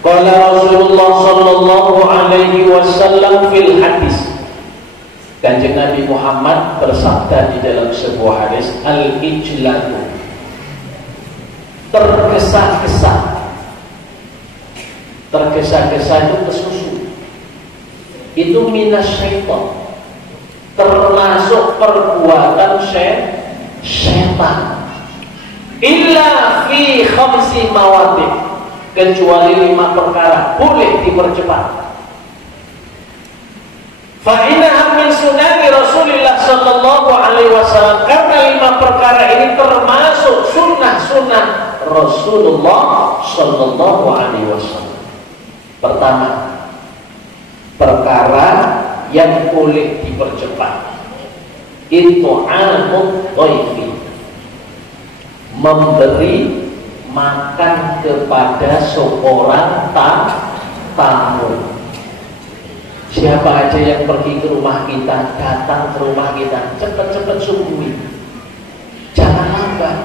Qala Rasulullah sallallahu alaihi wasallam fil hadis. Kanjeng Nabi Muhammad bersabda di dalam sebuah hadis, al-ijlatu, tergesa-gesa. Tergesa-gesa itu kesusu. Itu minas syaitan, termasuk perbuatan syaitan. Illa fi khamsi mawadih, kecuali 5 perkara boleh dipercepat. Fa innaha min sunani Rasulillah sallallahu alaihi wasallam, karena 5 perkara ini termasuk sunnah-sunnah Rasulullah sallallahu alaihi wasallam. Pertama, perkara yang boleh dipercepat itu anut dhaifi, memberi makan kepada seorang tamu. Siapa aja yang pergi ke rumah kita, datang ke rumah kita, cepet-cepet suguhi, jangan lambat.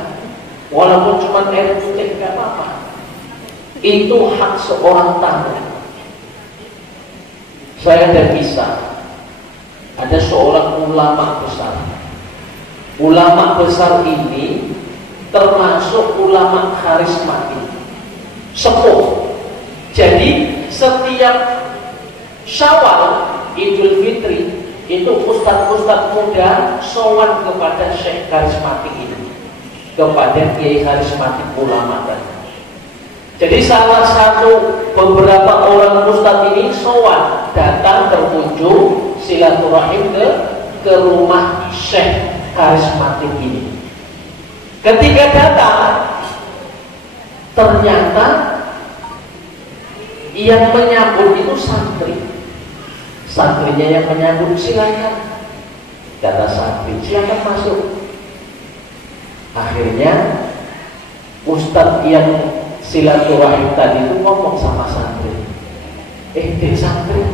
Walaupun cuma air putih gak apa-apa, itu hak seorang tamu. Saya ada kisah, ada seorang ulama besar. Ulama besar ini termasuk ulama karismatik, sepuh. Jadi setiap Syawal, Idul Fitri, itu ustadz-ustadz muda sowan kepada syekh karismatik ini, kepada kiai karismatik ulama tadi. Jadi salah satu beberapa orang ustadz ini sowan, datang berkunjung silaturahim ke rumah syekh karismatik ini. Ketika datang, ternyata yang menyambut itu santri. Santrinya yang menyambut, silakan. Kata santri, silakan masuk. Akhirnya ustadz yang silaturahim tadi itu ngomong sama santri, dek santri,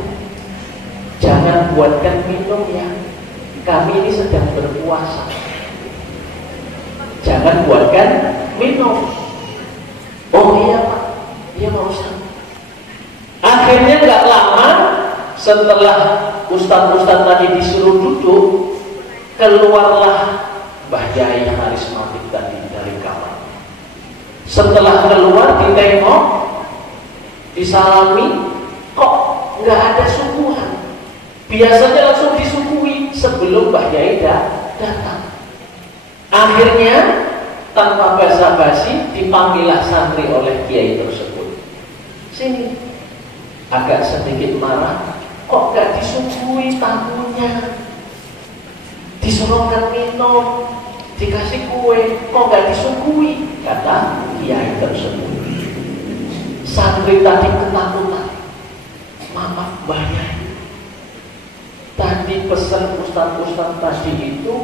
jangan buatkan minum ya, kami ini sedang berpuasa. Jangan buatkan minum. Oh iya Pak, iya Pak Ustadz. Akhirnya gak lama setelah ustadz-ustadz tadi disuruh duduk, keluarlah Mbah Yai karismatik tadi dari kamar. Setelah keluar, ditengok, disalami, kok nggak ada suguhan. Biasanya langsung disuguhi sebelum Mbah Yai datang. Akhirnya tanpa basa-basi dipanggillah santri oleh kiai tersebut. Sini, agak sedikit marah, kok gak disuguhi tamunya, disuruhkan minum, dikasih kue, kok gak disuguhi, kata kiai tersebut. Santri tadi ketakutan, maaf Mbah Yai, tadi pesan ustaz-ustaz tadi itu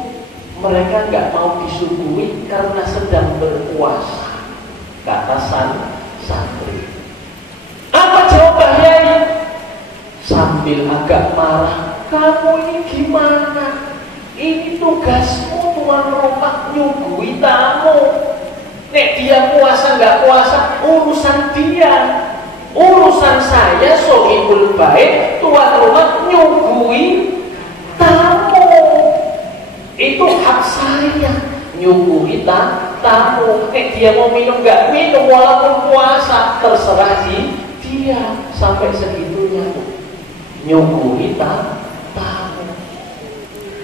mereka gak mau disuguhi karena sedang berpuasa, kata santri. Apa jawab Mbah Yai? Sambil agak marah, kamu ini gimana? Ini tugasmu tuan rumah nyuguhi tamu. Nek dia puasa nggak puasa, urusan dia. Urusan saya sohibul bait, tuan rumah nyuguhi tamu. Itu hak saya, nyuguhi tamu. Nek dia mau minum nggak minum walaupun puasa, terserah dia. Sampai segitunya tuh, nyuguhi tamu.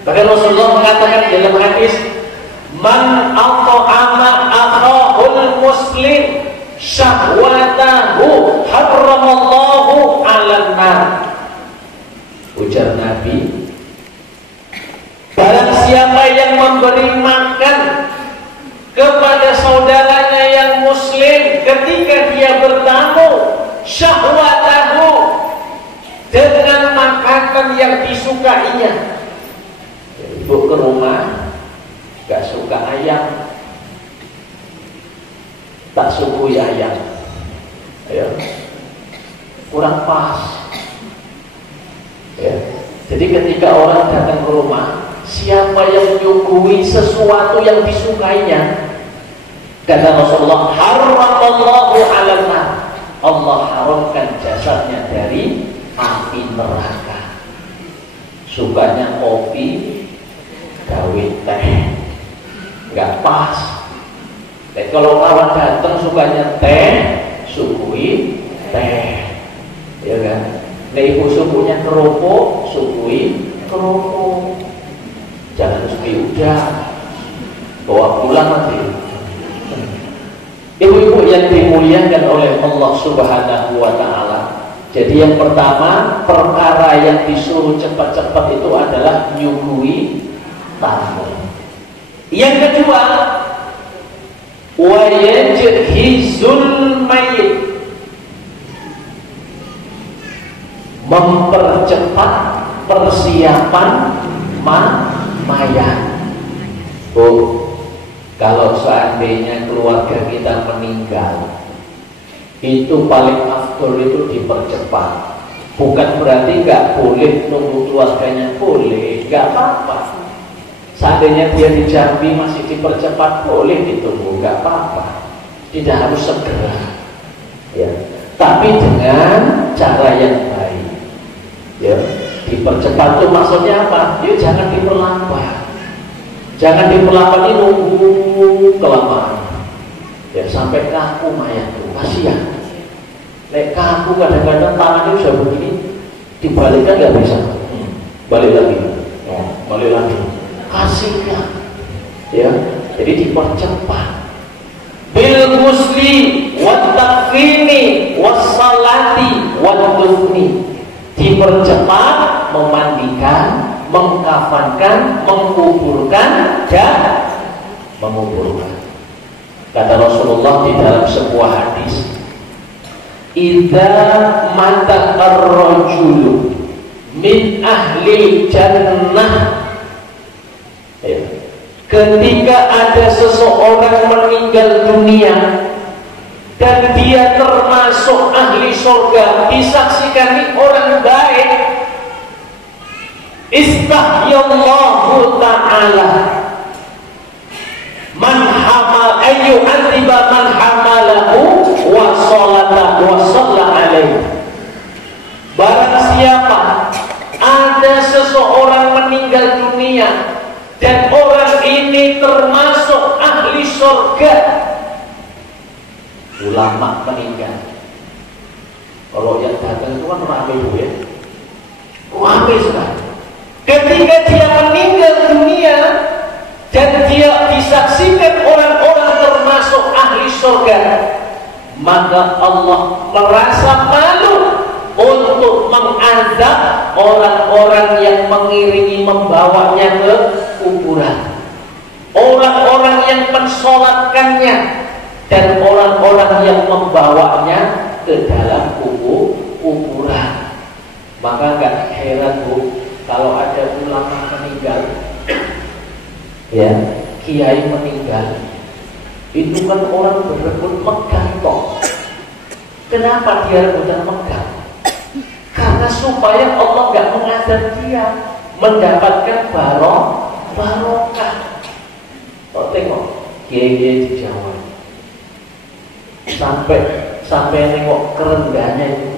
Bahkan Rasulullah mengatakan dalam hadis, man at'ama akhahul muslim syahwatahu harramallahu 'alan nar. Ujar Nabi, barang siapa yang memberi makan kepada saudaranya yang muslim ketika dia bertamu, syahwatahu, dengan makanan yang disukainya. Ibu ke rumah gak suka ayam, tak suguhi ayam, ya, kurang pas, ya. Jadi ketika orang datang ke rumah, siapa yang menyuguhi sesuatu yang disukainya, kata Rasulullah, harramallahu 'alan nar, Allah haramkan jasadnya dari api neraka. Sukanya kopi, gawe teh, nggak pas. Kalau kawan datang sukanya teh, suguhi teh, ya kan? Ibu sukunya kerupuk, suguhi kerupuk. Jangan suguhi udah, bawa pulang nanti. Ibu-ibu yang dimuliakan oleh Allah Subhanahu wa Ta'ala. Jadi yang pertama, perkara yang disuruh cepat-cepat itu adalah nyuguhi tamu. Yang kedua, wa yajhizul mayit, mempercepat persiapan mayat. Kalau seandainya keluarga kita meninggal, itu paling afdol itu dipercepat. Bukan berarti nggak boleh nunggu keluarganya, boleh, nggak apa-apa. Seandainya dia di Jambi masih dipercepat, boleh ditunggu, nggak apa-apa. Tidak harus segera, ya. Tapi dengan cara yang baik, ya. Dipercepat itu maksudnya apa? Ya jangan diperlambat. Jangan diperlambat, ini nunggu kelamaan. Ya sampai kaku mayat itu, kasihan. Nek kaku kadang-kadang tangannya sudah begini, dibalikkan nggak bisa. Balik lagi, ya, balik lagi. Kasihan. Ya, jadi dipercepat. Bil ghusli wat takfini was salati wat dufni. Dipercepat memandikan, mengkafankan, mengkuburkan, dan menguburkan. Kata Rasulullah di dalam sebuah hadis, idza mata ar-rajulu min ahli jannah, ya. Ketika ada seseorang meninggal dunia dan dia termasuk ahli surga, disaksikan orang baik, istahyallahu ta'ala man hamal ayu antiba man hamalahu wa sholata wa shalla alaihi. Barang siapa ada seseorang meninggal dunia dan orang ini termasuk ahli surga, ulama meninggal, kalau yang datang itu kan ramai bu ya, ramai sekali. Ketika dia meninggal dunia dan dia disaksikan orang-orang termasuk ahli surga, maka Allah merasa malu untuk mengazab orang-orang yang mengiringi membawanya ke kuburan, orang-orang yang mensolatkannya, dan orang-orang yang membawanya ke dalam kuburan. Maka gak heran bu, kalau ada ulama meninggal, ya, kiai meninggal, itu kan orang berebut megang kok. Kenapa dia rebutan megang? Karena supaya Allah gak mengazab dia, mendapatkan barokah. Kok tengok kiai-kiai di Jawa, sampai nengok kerendahnya itu.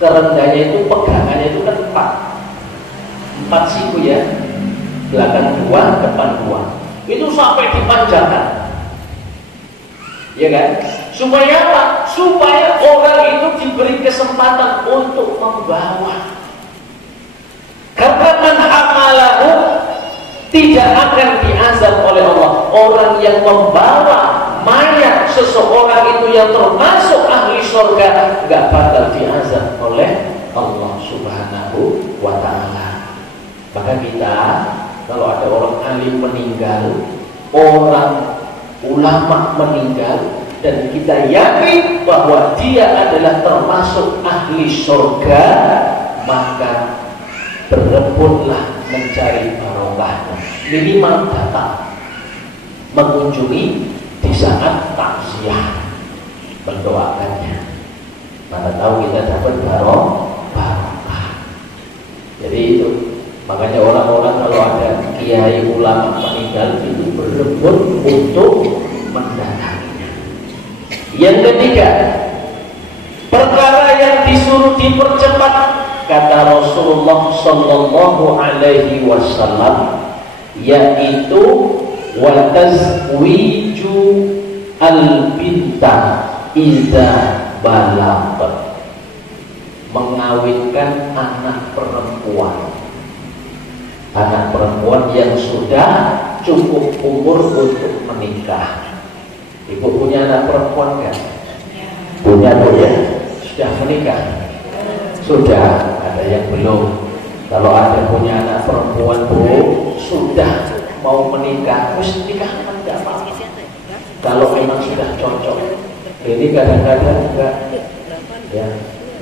Kerendahnya itu pegangannya itu kan empat siku ya, belakang dua, depan dua. Itu sampai dipanjangkan, ya kan? Supaya apa? Supaya orang itu diberi kesempatan untuk membawa. Karena man hamalahu tidak akan diazab oleh Allah. Orang yang membawa mayat seseorang itu yang termasuk ahli surga gak bakal diazab oleh Allah Subhanahu wa Ta'ala. Maka kita kalau ada orang alim meninggal, orang ulama meninggal, dan kita yakin bahwa dia adalah termasuk ahli surga, maka berebutlah mencari barokahnya. Minimal datang mengunjungi di saat takziah, mendoakannya. Mana tahu kita dapat barokah. Jadi itu, makanya orang-orang kalau ada kiai ulama meninggal itu berebut untuk mendatanginya. Yang ketiga, dipercepat, kata Rasulullah Sallallahu Alaihi Wasallam, yaitu watazwiju al-binta idza balaghat, mengawinkan anak perempuan yang sudah cukup umur untuk menikah. Ibu punya anak perempuan kan? Punya Bu ya? Sudah menikah? Sudah, ada yang belum. Kalau ada punya anak perempuan Bu, sudah mau menikah, harus nikah kan tidak apa-apa. Kalau memang sudah cocok. Ini kadang-kadang enggak. Ya,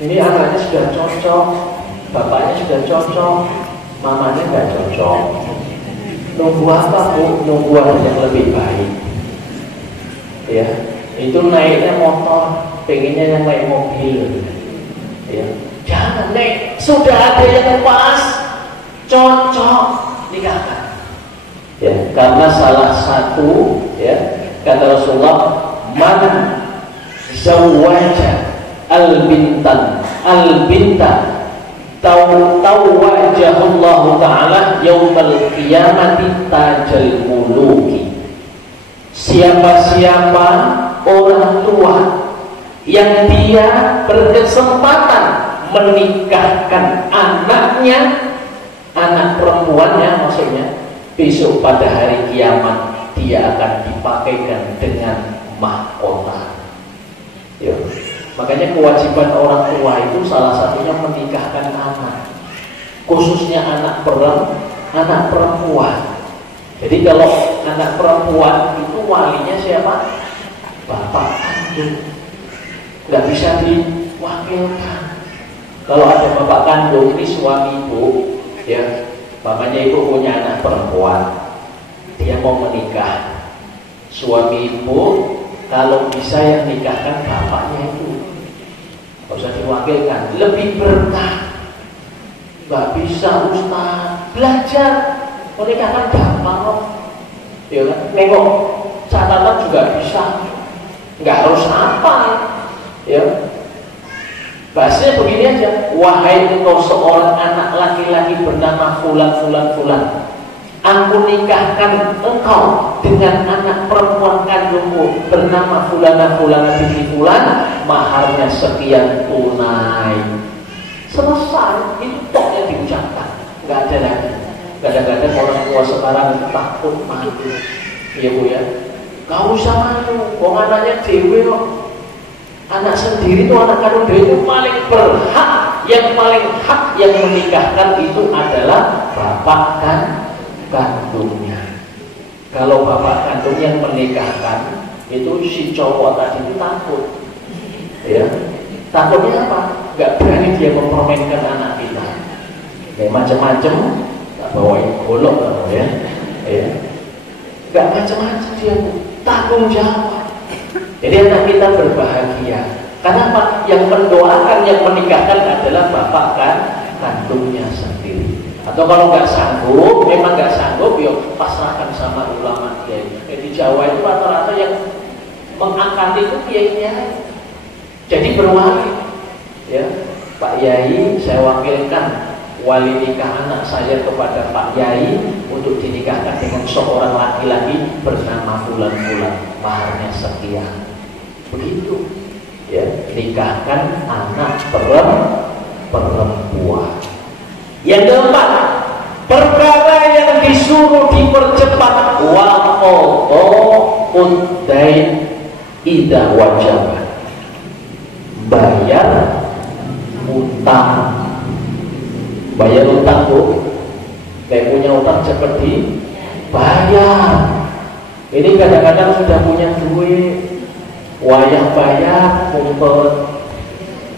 ini anaknya sudah cocok, bapaknya sudah cocok, mamanya enggak cocok. Nunggu apa Bu? Nunggu ada yang lebih baik. Ya, itu naiknya motor, pengennya yang naik mobil. Ya, jangan naik, sudah ada yang pas, cocok, nikahkan. Ya, karena salah satu, ya, kata Rasulullah, man zawwaja al-binta tawajjahullahu ta'ala yaumal qiyamati tajal muluki. Siapa-siapa orang tua yang dia berkesempatan menikahkan anaknya, anak perempuannya maksudnya, besok pada hari kiamat dia akan dipakaikan dengan mahkota. Ya. Makanya kewajiban orang tua itu salah satunya menikahkan anak, khususnya anak perempuan. Jadi kalau anak perempuan itu walinya siapa? Bapak kandung, nggak bisa diwakilkan. Kalau ada bapak kandung, ini suami ibu, ya, mamanya ibu punya anak perempuan, dia mau menikah. Suami ibu kalau bisa yang nikahkan bapaknya itu, nggak usah diwakilkan, lebih berkah. Nggak bisa Ustaz, belajar menikahkan gampang kok, ya kan? Nengok catatan juga bisa, nggak harus hafal, ya. Bahasanya begini aja, wahai engkau seorang anak laki-laki bernama fulan, aku nikahkan engkau dengan anak perempuan kandungmu bernama fulana binti fulan, maharnya sekian tunai. Selesai, itu tok yang diucapkan, nggak ada lagi. Kadang-kadang orang tua sekarang takut mati, ya Bu ya. Gak usah malu, kok anaknya dewe kok. Anak sendiri itu, anak kandung dewe itu paling berhak, yang paling hak yang menikahkan itu adalah bapak kandungnya. Kalau bapak kandung yang menikahkan, itu si cowok tadi itu takut, ya. Takutnya apa? Gak berani dia mempermainkan anak kita, kayak macam-macam. Bawain golok ya, nggak macam-macam dia, tanggung jawab. Jadi anak kita berbahagia. Kenapa? Yang mendoakan, yang menikahkan adalah bapak kandungnya sendiri. Atau kalau nggak sanggup, memang nggak sanggup, yuk pasrahkan sama ulama kiai. Di Jawa itu rata-rata yang mengangkat itu kiai-kiai. Jadi berwali, ya Pak Yai, saya wakilkan wali nikah anak saya kepada Pak Yai untuk dinikahkan dengan seorang laki-laki bernama fulan-fulan, maharnya sekian. Begitu, ya, nikahkan anak perempuan. Yang keempat, perkara yang disuruh dipercepat, waqadha uddain idza wajaba, bayar utang. Bayar utang Bu, kayak punya utang cepat dibayar. Ini kadang-kadang sudah punya duit, wayah bayar,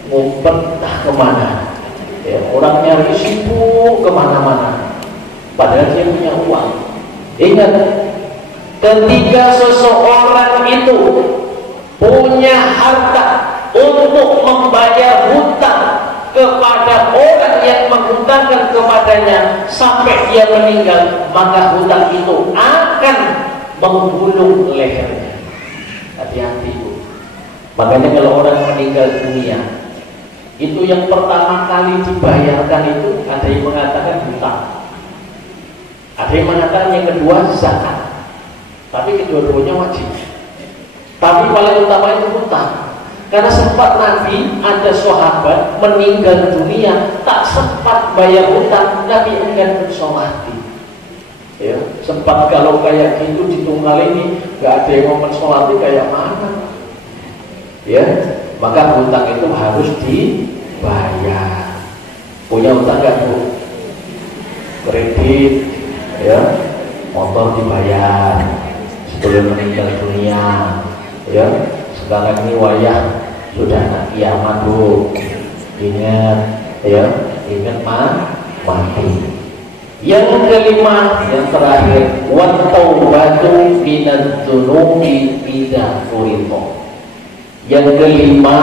ngumpet kemana, ya, orang nyari sibuk kemana-mana, padahal dia punya uang. Ingat, ketika seseorang itu punya harta untuk membayar hutang kepada orang yang menghutangkan kepadanya sampai dia meninggal, maka hutang itu akan menggulung lehernya. Hati-hati Bu. Makanya kalau orang meninggal dunia Itu yang pertama kali dibayarkan itu ada yang mengatakan hutang, ada yang mengatakan yang kedua zakat. Tapi kedua-duanya wajib. Tapi paling utama itu hutang. Karena sempat Nabi ada sahabat meninggal dunia tak sempat bayar hutang, Nabi enggan mensolati. Ya, sempat kalau kayak gitu ditunggal ini nggak ada yang mau mensolati kayak mana? Ya, maka hutang itu harus dibayar. Punya hutang nggak Bu? Kredit, ya, motor dibayar sebelum meninggal dunia, ya. Sekarang ini wayah sudah nak kiamat Bu, ingat ya, ingat mati. Yang kelima, yang terakhir, wa taubatu minadz dzunubi idza furiḍa. Yang kelima,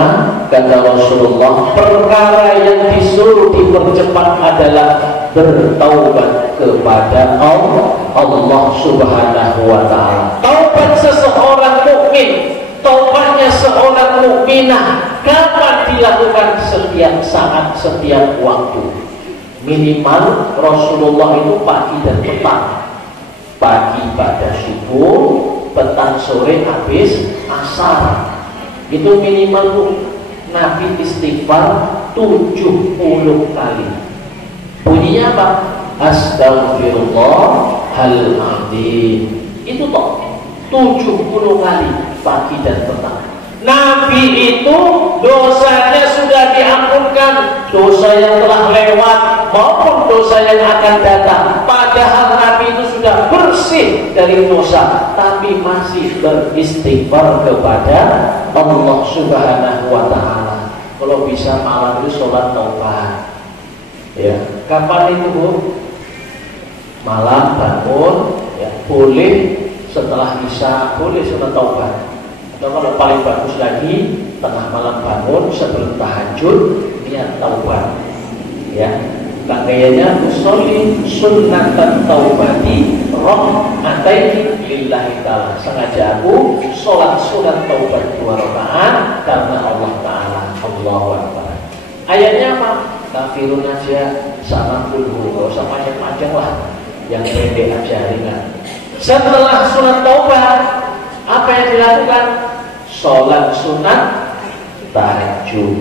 kata Rasulullah, perkara yang disuruh dipercepat adalah bertaubat kepada Allah Subhanahu wa taala. Taubat seseorang mukmin, taubatnya seorang mukminah kapan dilakukan? Setiap saat, setiap waktu. Minimal Rasulullah itu pagi dan petang. Pagi pada subuh, petang sore habis asar. Itu minimal tuh Nabi istighfar 70 kali. Bunyinya apa? Astaghfirullahaladzim. Itu toh 70 kali pagi dan petang. Nabi itu dosanya sudah diampunkan, dosa yang telah lewat maupun dosa yang akan datang. Padahal Nabi itu sudah bersih dari dosa, tapi masih beristighfar kepada Allah Subhanahu wa taala. Kalau bisa malam itu sholat taubat. Ya, kapan itu Bu? Malam bangun, ya, boleh setelah isya, boleh sholat taubat. Atau kalau paling bagus lagi, tengah malam bangun sebelum tahajud niat taubat. Ya, kayaknya usolli sunnatan taubati raka'ataini lillahi ta'ala. Sengaja aku sholat sunat taubat 2 rakaat karena Allah Ta'ala. Allahu Akbar. Ayatnya apa? Kafirun aja sama kulhu, gak usah panjang-panjang lah, yang pendek aja ringan. Setelah sunat taubat, apa yang dilakukan? Sholat sunat tahajud.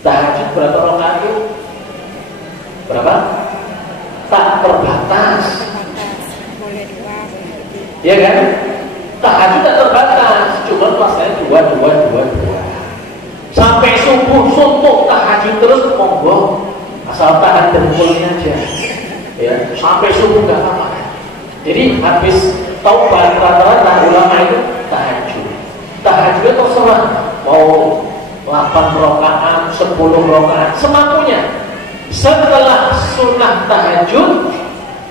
Tahajud berapa rakaat itu? Berapa? Tak terbatas. Ya kan? Tahajud tak terbatas. Cuma kelasnya 2. Sampai subuh suntuk tahajud terus, monggo. Asal tahan dengkulnya aja. Ya, sampai subuh gak apa-apa. Jadi habis taubat rata-rata ulama itu tahajud. Tahajudnya terserah mau 8 rakaat, 10 rakaat, semampunya. Setelah sunnah tahajud,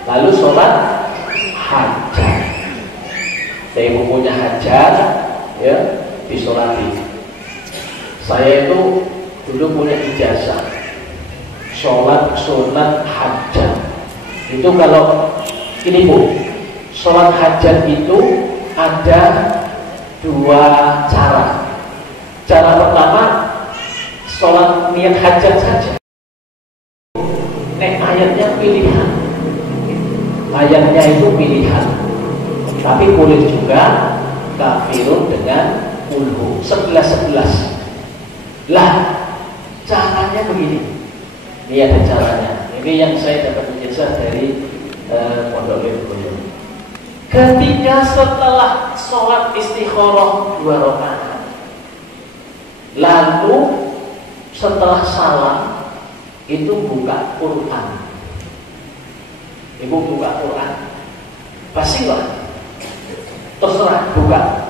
lalu sholat hajat. Saya punya hajat, ya, disolati. Saya itu dulu punya ijazah sholat sunat hajat. Itu kalau ini Bu, sholat hajat itu ada 2 cara. Cara pertama, sholat niat hajat saja. Ayatnya pilihan. Ayatnya itu pilihan. Tapi boleh juga kafirun dengan ulhu 11-11. Lah, caranya begini. Ini ada caranya. Ini yang saya dapat ijazah dari Pondok Lirboyo. Ketika setelah sholat istikharah 2 rakaat, lalu setelah salam itu buka Quran. Ibu buka Quran, pasti lah, terserah buka.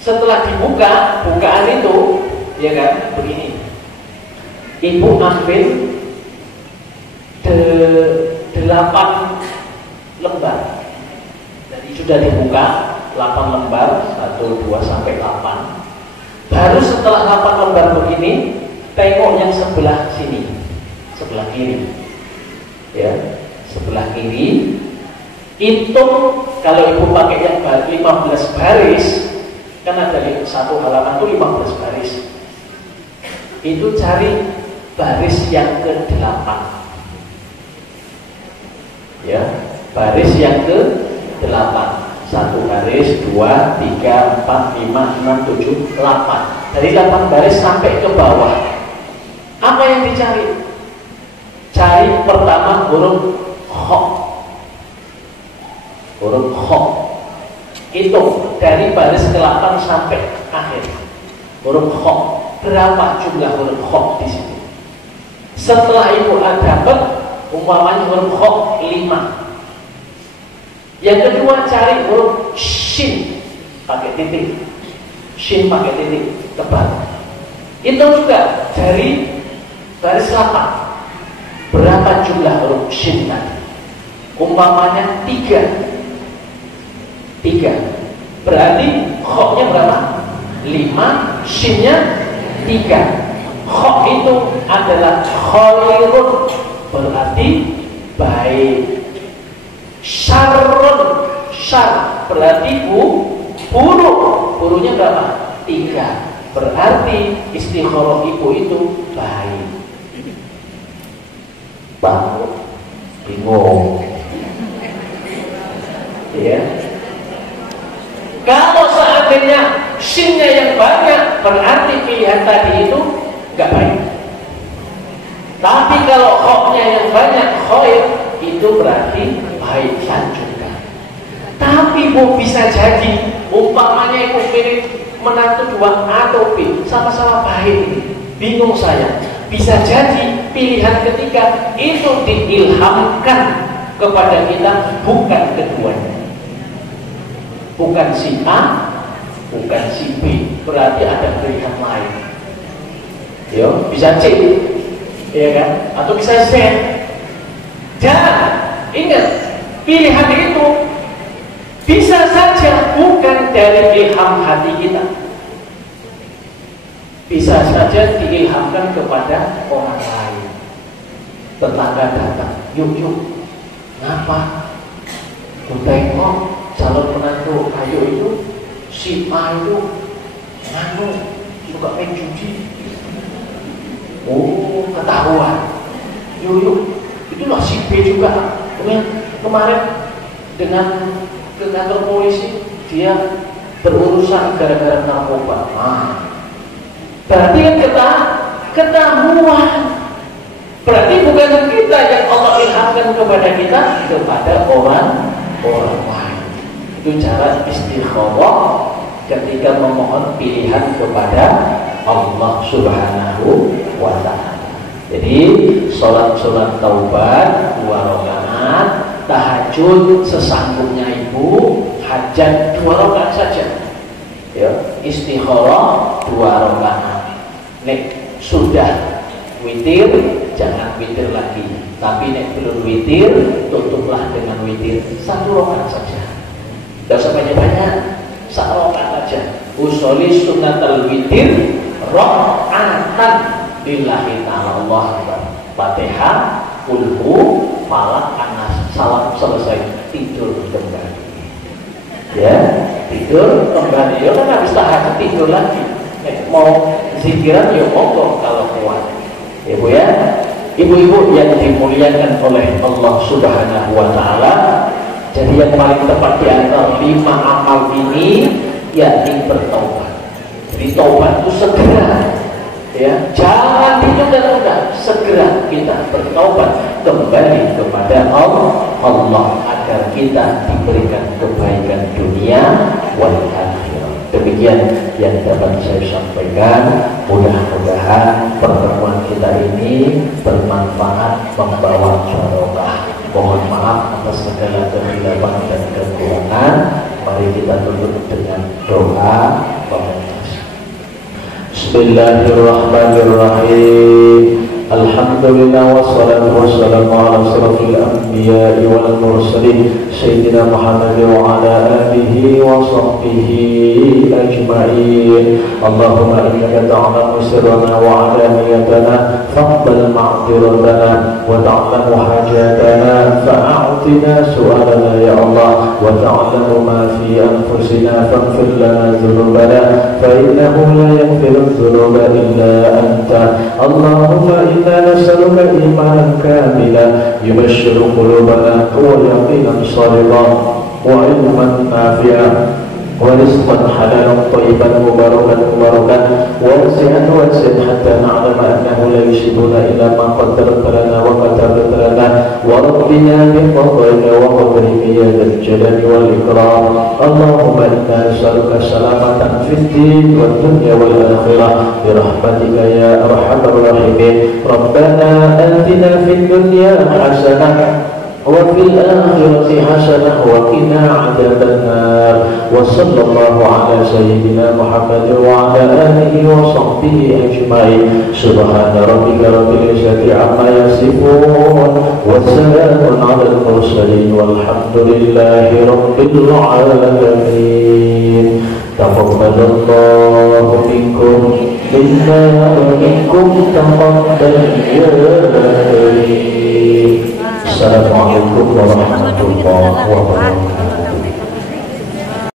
Setelah dibuka, bukaan itu, ya kan, begini. Ibu ambil 8 lembar. Jadi sudah dibuka 8 lembar, 1, 2 sampai 8. Baru setelah 8 lembar begini, tengok yang sebelah sini, sebelah kiri. Ya, sebelah kiri. Hitung kalau ibu pakai yang 15 baris, kan ada 1 halaman itu 15 baris. Itu cari baris yang ke-8. Ya, baris yang ke-8. 1 baris, 2, 3, 4, 5, 6, 7, 8. Dari 8 baris sampai ke bawah. Apa yang dicari? Cari pertama huruf kha. Huruf kha. Hitung dari baris ke-8 sampai akhir. Huruf kha. Berapa jumlah huruf kha di situ? Setelah itu dapat umpamanya huruf kha 5. Yang kedua cari huruf shin pakai titik. Shin pakai titik tebal. Itu juga dari baris 8. Berapa jumlah huruf shin tadi? Umpamanya 3. Berarti kha-nya berapa? 5, shin-nya 3. Kha itu adalah khairun, berarti baik. Syarrun, syar berarti buruk. Buruknya berapa? 3. Berarti istikharah ibu itu baik. Bangun bingung. Ya. Kalau seandainya shinnya yang banyak, berarti pilihan tadi itu nggak baik. Tapi kalau kha-nya yang banyak, khair, itu berarti baik, lanjutkan. Tapi bu, bisa jadi umpamanya ibu pilih menantu 2 atau B, sama-sama baik. Bingung saya. Bisa jadi pilihan ketiga itu diilhamkan kepada kita, bukan keduanya. Bukan si A, bukan si B. Berarti ada pilihan lain. Yo, bisa C, ya kan? Atau bisa Z. Jangan ingat, pilihan itu bisa saja bukan dari ilham hati kita. Bisa saja diilhamkan kepada orang lain. Tetangga datang, yuk, ngapa? Ku tengok calon menantu ayu itu, si A itu suka main judi. Oh, ketahuan. Yuk, itulah si B juga. Kemarin dengan ke kantor polisi, dia berurusan gara-gara narkoba. Berarti kan ketahuan. Berarti bukan kita yang Allah ilhamkan kepada kita, kepada orang lain. Itu cara istikharah ketika memohon pilihan kepada Allah Subhanahu wa ta'ala. Jadi sholat taubat 2 rakaat, tahajud sesanggupnya ibu, hajat 2 rakaat saja. Ya, istikharah 2 rakaat. Nek sudah witir, jangan witir lagi. Tapi nek belum witir, tutuplah dengan witir 1 rakaat saja. Tidak usah banyak-banyak, 1 rakaat saja. Usolli sunnatal witir rakaatan lillahi ta'ala. Allah Fatihah, kulhu, falak, anas, salam, selesai, tidur kembali. Ya, tidur kembali. Ya kan habis tahajud tidur lagi. Mau zikiran ya monggo kalau kuat. Ya Bu ya. Ibu-ibu yang dimuliakan oleh Allah Subhanahu wa ta'ala. Jadi yang paling tepat di antara 5 amal ini yakni bertaubat. Jadi taubat itu segera. Ya, jangan ditunda-tunda, segera kita bertaubat kembali kepada Allah agar kita diberikan kebaikan dunia wal akhirah. Demikian yang dapat saya sampaikan. Mudah-mudahan pertemuan kita ini bermanfaat, membawa barokah. Mohon maaf atas segala kehilafan dan kekurangan. Mari kita tutup dengan doa pembuka. Bismillahirrahmanirrahim. Alhamdulillah wassalatu wassalamu ala asrafil anbiya'i wal mursalin Sayyidina Muhammad wa ala alihi wa sahbihi ajma'in. Allahumma innaka ta'lamu sirrana wa alaniyatana faqbal ma'dziratana wa ta'lamu hajatana fa'atina su'alana ya Allah wa ta'lamu ma fi anfusina faghfir lana dhunubana fa innahu la yaghfiru dhunuba illa anta. Allahumma inna nas'aluka imanan kamilan yubashshiru qulubana wa yaqinan sadiqan wa ilman nafi'an wa rizqan halalan thayyiban mubarakan wasi'an hatta na'lama annahu la yushibuna illa ma qaddarta lana wa katabta lana wa rabbina bi fadlika wa qadrika ya dzal jalali wal ikram. Allahumma inna nas'aluka salamatan fid din wad dunya wal akhirah bi rahmatika ya arhamar rahimin. Rabbana atina fid dunya hasanah wa fil akhirati hasanah wa qina adzaban nar. Wa sallallahu ala sayyidina Muhammad wa ala alihi wa sahbihi ajma'in. Subhana rabbika rabbil izzati amma yasifun wa salamun ala al mursalin walhamdulillahi rabbil alamin. Taqabbalallahu minkum minna wa minkum taqabbal ya karim. Assalamualaikum warahmatullahi wabarakatuh.